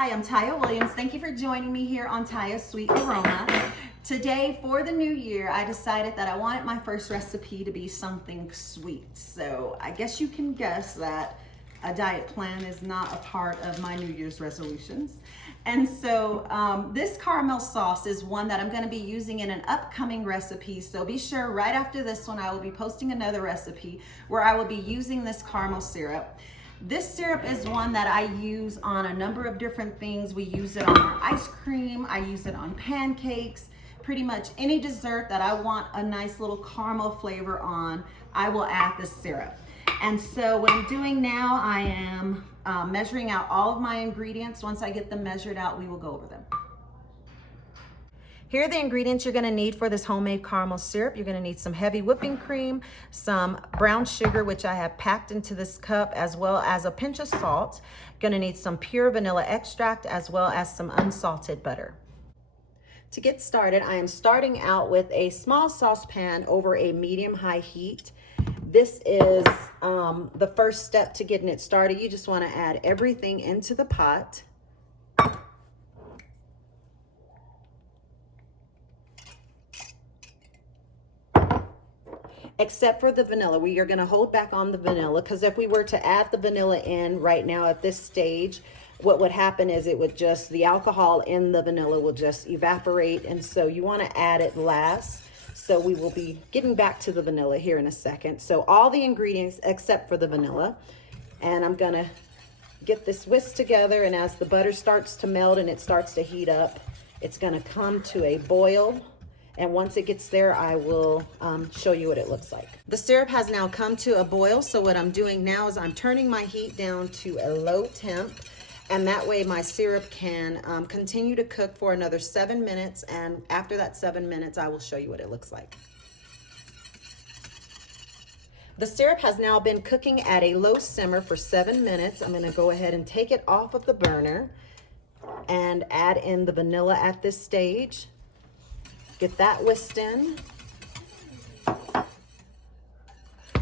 Hi, I'm Taya Williams. Thank you for joining me here on Taya's Sweet Aroma. Today, for the new year, I decided that I wanted my first recipe to be something sweet. So I guess you can guess that a diet plan is not a part of my New Year's resolutions. And so this caramel sauce is one that I'm going to be using in an upcoming recipe. So be sure right after this one, I will be posting another recipe where I will be using this caramel syrup. This syrup is one that I use on a number of different things. We use it on our ice cream. I use it on pancakes. Pretty much any dessert that I want a nice little caramel flavor on, I will add this syrup. And so what I'm doing now, I am measuring out all of my ingredients. Once I get them measured out, we will go over them. Here are the ingredients you're gonna need for this homemade caramel syrup. You're gonna need some heavy whipping cream, some brown sugar, which I have packed into this cup, as well as a pinch of salt. Gonna need some pure vanilla extract, as well as some unsalted butter. To get started, I am starting out with a small saucepan over a medium-high heat. This is the first step to getting it started. You just wanna add everything into the pot. Except for the vanilla. We are gonna hold back on the vanilla, because if we were to add the vanilla in right now at this stage, what would happen is the alcohol in the vanilla will just evaporate, and so you wanna add it last. So we will be getting back to the vanilla here in a second. So all the ingredients except for the vanilla, and I'm gonna get this whisk together, and as the butter starts to melt and it starts to heat up, it's gonna come to a boil. And once it gets there, I will show you what it looks like. The syrup has now come to a boil, so what I'm doing now is I'm turning my heat down to a low temp, and that way my syrup can continue to cook for another 7 minutes, and after that 7 minutes, I will show you what it looks like. The syrup has now been cooking at a low simmer for 7 minutes. I'm gonna go ahead and take it off of the burner and add in the vanilla at this stage. Get that whisked in.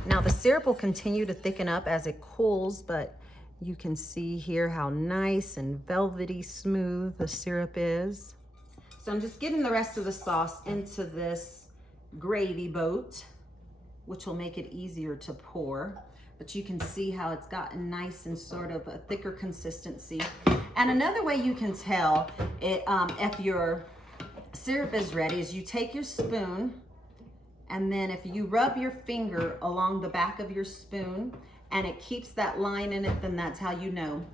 Now the syrup will continue to thicken up as it cools, but you can see here how nice and velvety smooth the syrup is. So I'm just getting the rest of the sauce into this gravy boat, which will make it easier to pour. But you can see how it's gotten nice and sort of a thicker consistency. And another way you can tell it, if your syrup is ready, is you take your spoon, and then if you rub your finger along the back of your spoon and it keeps that line in it, then that's how you know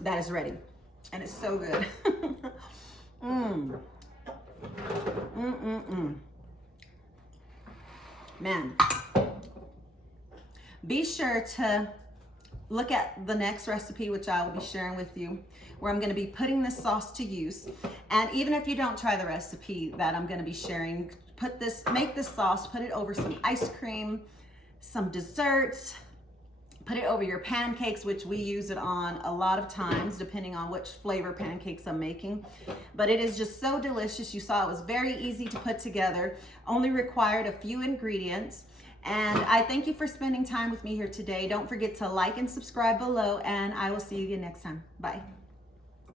that is ready. And it's so good. Man, be sure to look at the next recipe, which I will be sharing with you, where I'm gonna be putting this sauce to use. And even if you don't try the recipe that I'm gonna be sharing, make this sauce, put it over some ice cream, some desserts, put it over your pancakes, which we use it on a lot of times, depending on which flavor pancakes I'm making. But it is just so delicious. You saw it was very easy to put together, only required a few ingredients. And I thank you for spending time with me here today. Don't forget to like and subscribe below, and I will see you again next time. Bye.